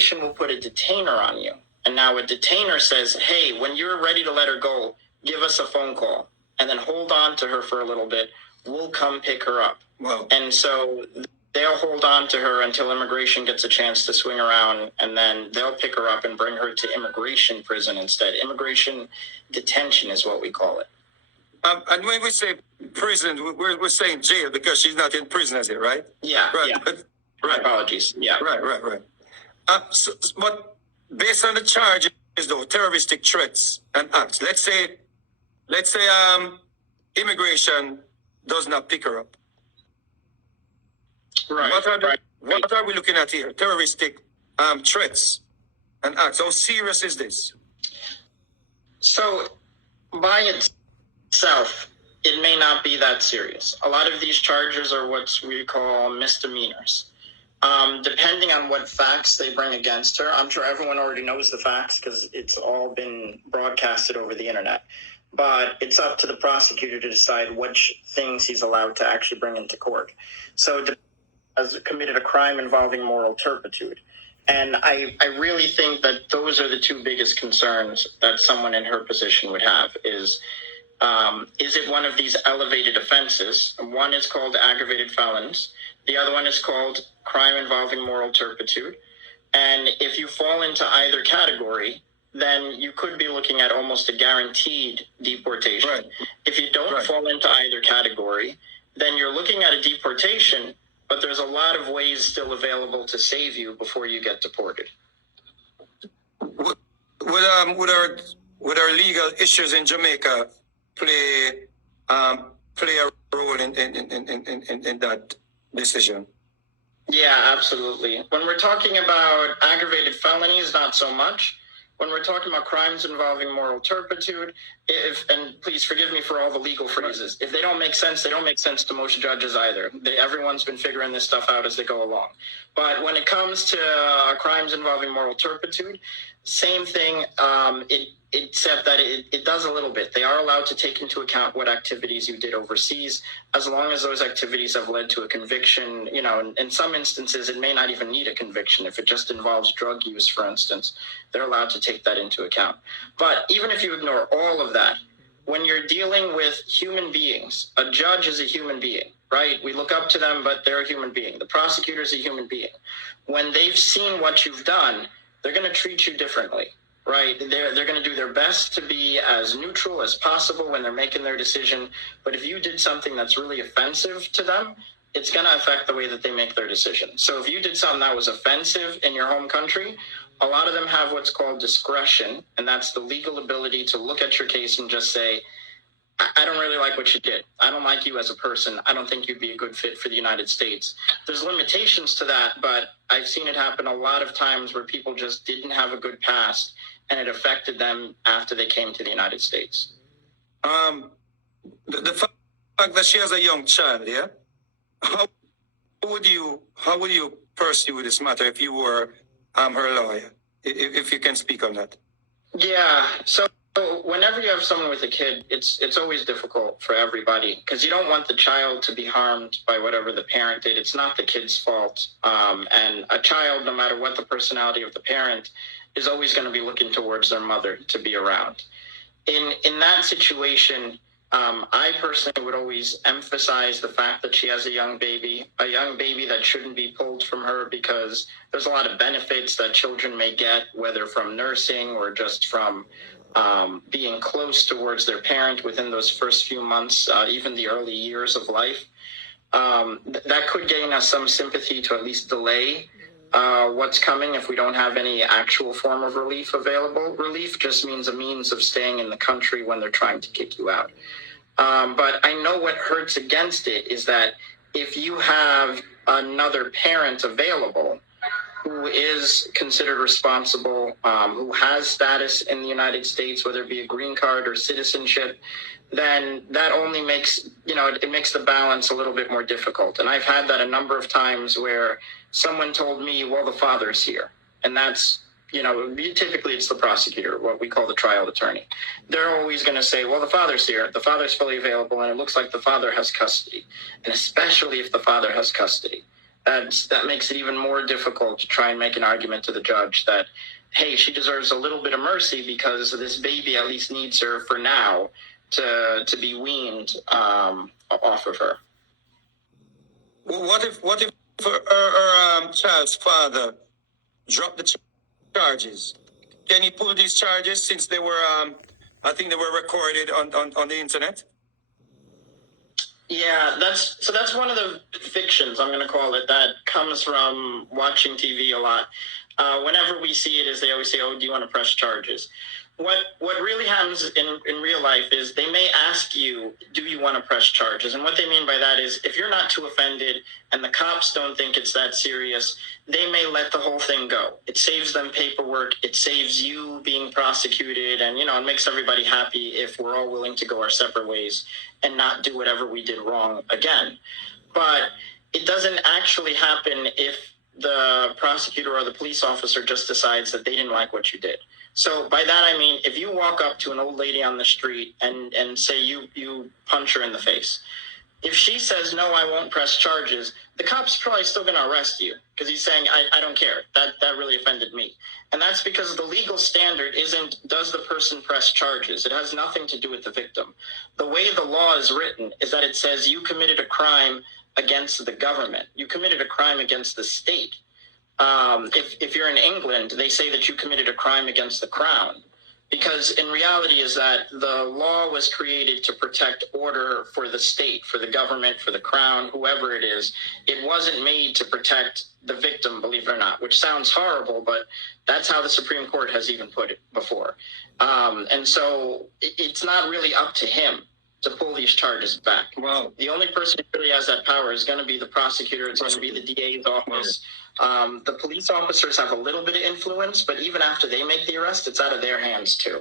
immigration will put a detainer on you. And now a detainer says, hey, when you're ready to let her go, give us a phone call and then hold on to her for a little bit. We'll come pick her up. Wow. And so they'll hold on to her until immigration gets a chance to swing around, and then they'll pick her up and bring her to immigration prison instead. Immigration detention is what we call it. And when we say prison, we're saying jail because she's not in prison, is it, right? Yeah. Right. Yeah. But, right. Apologies. Yeah. Right. But based on the charges, though, terroristic threats and acts, let's say immigration does not pick her up. Right. What are we looking at here? Terroristic threats and acts. How serious is this? So, by itself, it may not be that serious. A lot of these charges are what we call misdemeanors. Depending on what facts they bring against her, I'm sure everyone already knows the facts because it's all been broadcasted over the internet. But it's up to the prosecutor to decide which things he's allowed to actually bring into court. So, has committed a crime involving moral turpitude. And I really think that those are the two biggest concerns that someone in her position would have is it one of these elevated offenses? One is called aggravated felons. The other one is called crime involving moral turpitude. And if you fall into either category, then you could be looking at almost a guaranteed deportation. Right. If you don't fall into either category, then you're looking at a deportation, but there's a lot of ways still available to save you before you get deported. Would our legal issues in Jamaica play a role in that decision? Yeah, absolutely. When we're talking about aggravated felonies, not so much. When we're talking about crimes involving moral turpitude, and please forgive me for all the legal phrases, if they don't make sense, they don't make sense to most judges either. Everyone's been figuring this stuff out as they go along. But when it comes to crimes involving moral turpitude, same thing, except that it does a little bit. They are allowed to take into account what activities you did overseas, as long as those activities have led to a conviction. You know, in some instances, it may not even need a conviction. If it just involves drug use, for instance, they're allowed to take that into account. But even if you ignore all of that, when you're dealing with human beings, a judge is a human being, right? We look up to them, but they're a human being. The prosecutor's a human being. When they've seen what you've done, they're going to treat you differently, right? They're going to do their best to be as neutral as possible when they're making their decision. But if you did something that's really offensive to them, it's going to affect the way that they make their decision. So if you did something that was offensive in your home country, a lot of them have what's called discretion, and that's the legal ability to look at your case and just say, I don't really like what you did. I don't like you as a person. I don't think you'd be a good fit for the United States. There's limitations to that, but I've seen it happen a lot of times where people just didn't have a good past, and it affected them after they came to the United States. The fact that she has a young child, yeah? How would you pursue this matter if you were her lawyer? If you can speak on that. Yeah, so whenever you have someone with a kid, it's always difficult for everybody because you don't want the child to be harmed by whatever the parent did. It's not the kid's fault. And a child, no matter what the personality of the parent, is always going to be looking towards their mother to be around. In that situation, I personally would always emphasize the fact that she has a young baby that shouldn't be pulled from her because there's a lot of benefits that children may get, whether from nursing or just from being close towards their parent within those first few months, even the early years of life. That could gain us some sympathy to at least delay what's coming if we don't have any actual form of relief available. Relief just means a means of staying in the country when they're trying to kick you out. But I know what hurts against it is that if you have another parent available who is considered responsible, who has status in the United States, whether it be a green card or citizenship, then that only makes, it makes the balance a little bit more difficult. And I've had that a number of times where someone told me, well, the father's here. And that's, typically it's the prosecutor, what we call the trial attorney. They're always going to say, well, the father's here, the father's fully available, and it looks like the father has custody. And especially if the father has custody. that makes it even more difficult to try and make an argument to the judge that, hey, she deserves a little bit of mercy because this baby at least needs her for now to be weaned off of her. Well, what if her child's father dropped the charges? Can he pull these charges since they were I think they were recorded on the internet? Yeah, that's one of the fictions, I'm going to call it, that comes from watching TV a lot. Whenever we see it, is they always say, "Oh, do you want to press charges?" What really happens in real life is they may ask you, "Do you want to press charges?" And what they mean by that is, if you're not too offended and the cops don't think it's that serious, they may let the whole thing go. It saves them paperwork. It saves you being prosecuted, and it makes everybody happy if we're all willing to go our separate ways and not do whatever we did wrong again. But it doesn't actually happen if the prosecutor or the police officer just decides that they didn't like what you did. So by that I mean, if you walk up to an old lady on the street and say you punch her in the face, if she says, "No, I won't press charges," the cop's probably still going to arrest you because he's saying, I don't care. That really offended me. And that's because the legal standard isn't, does the person press charges? It has nothing to do with the victim. The way the law is written is that it says you committed a crime against the government. You committed a crime against the state. If you're in England, they say that you committed a crime against the crown. Because in reality is that the law was created to protect order for the state, for the government, for the crown, whoever it is. It wasn't made to protect the victim, believe it or not, which sounds horrible, but that's how the Supreme Court has even put it before. And so it's not really up to him to pull these charges back. Well, the only person who really has that power is going to be the prosecutor. It's going to be the DA's office. The police officers have a little bit of influence, but even after they make the arrest, it's out of their hands too.